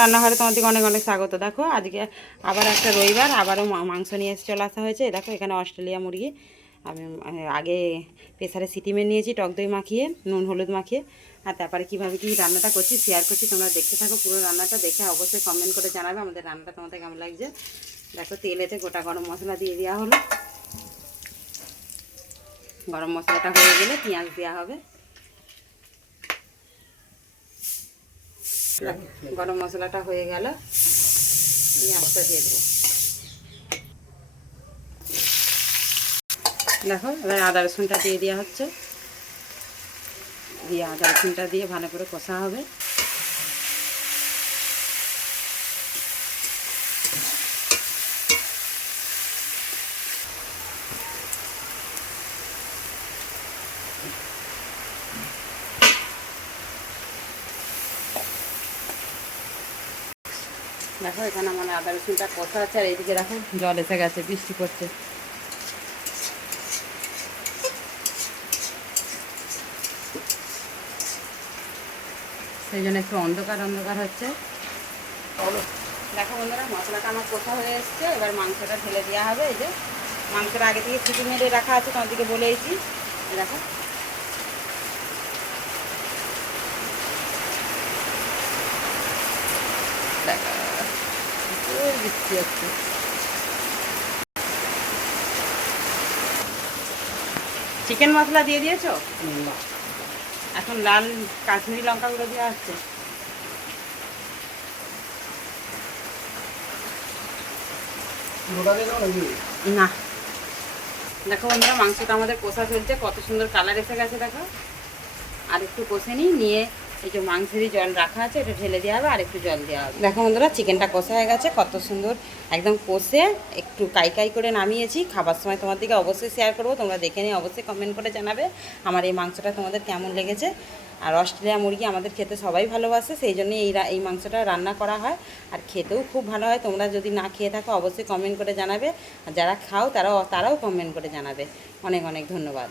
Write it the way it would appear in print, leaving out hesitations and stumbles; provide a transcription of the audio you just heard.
রান্নাঘরে তোমাদেরকে অনেক অনেক স্বাগত। দেখো আজকে আবার একটা রবিবার, আবারও মাংস নিয়ে এসে চলে আসা হয়েছে। দেখো এখানে অস্ট্রেলিয়া মুরগি আমি আগে প্রেসারে সিটি মেরে নিয়েছি, টক দই মাখিয়ে, নুন হলুদ মাখিয়ে। আর তারপরে কীভাবে কী রান্নাটা করছি শেয়ার করছি, তোমরা দেখতে থাকো। পুরো রান্নাটা দেখে অবশ্যই কমেন্ট করে জানাবে আমাদের রান্নাটা তোমাদের কেমন লাগছে। দেখো তেলেতে গোটা গরম মশলা দিয়ে দেওয়া হলো। গরম মশলাটা হয়ে গেলে পেঁয়াজ দেওয়া হবে। গরম মশলাটা হয়ে গেল, পেঁয়াজটা দিয়ে দেবো। দেখো এবার আদা রসুনটা দিয়ে দেওয়া হচ্ছে, দিয়ে আদা রসুনটা দিয়ে ভালো করে কষা হবে। দেখো এখানে আমার আদা রসুনটা কষা আছে, আর এইদিকে দেখো জল এসে গেছে, বৃষ্টি পড়ছে। সেই জন্য একটু অন্ধকার অন্ধকার হচ্ছে। দেখো বন্ধুরা মশলাটা আমার কষা হয়ে এসছে, এবার মাংসটা ঢেলে দেওয়া হবে। এই যে মাংসটা আগে থেকে সিটি মেরে রাখা আছে, তোমাদেরকে বলেছি। দেখো বৃষ্টি হচ্ছে। চিকেন মশলা দিয়ে দিয়েছো? এখন লাল কাশ্মীরি লঙ্কা গুঁড়ো দেওয়া হচ্ছে। না দেখো বন্ধুরা মাংসটা আমাদের কষা চলছে, কত সুন্দর কালার এসে গেছে। দেখো আর একটু কষে নিয়ে এই যে মাংসেরই জল রাখা আছে এটা ঢেলে দেওয়া হবে, আর একটু জল দেওয়া হবে। দেখো বন্ধুরা চিকেনটা কষা হয়ে গেছে, কত সুন্দর একদম কষে একটু কাই করে নামিয়েছি। খাবার সময় তোমাদেরকে অবশ্যই শেয়ার করবো, তোমরা দেখে নিয়ে অবশ্যই কমেন্ট করে জানাবে আমার এই মাংসটা তোমাদের কেমন লেগেছে। আর অস্ট্রেলিয়া মুরগি আমাদের খেতে সবাই ভালোবাসে, সেই জন্যই এই মাংসটা রান্না করা হয়, আর খেতেও খুব ভালো হয়। তোমরা যদি না খেয়ে থাকো অবশ্যই কমেন্ট করে জানাবে, আর যারা খাও তারাও কমেন্ট করে জানাবে। অনেক অনেক ধন্যবাদ।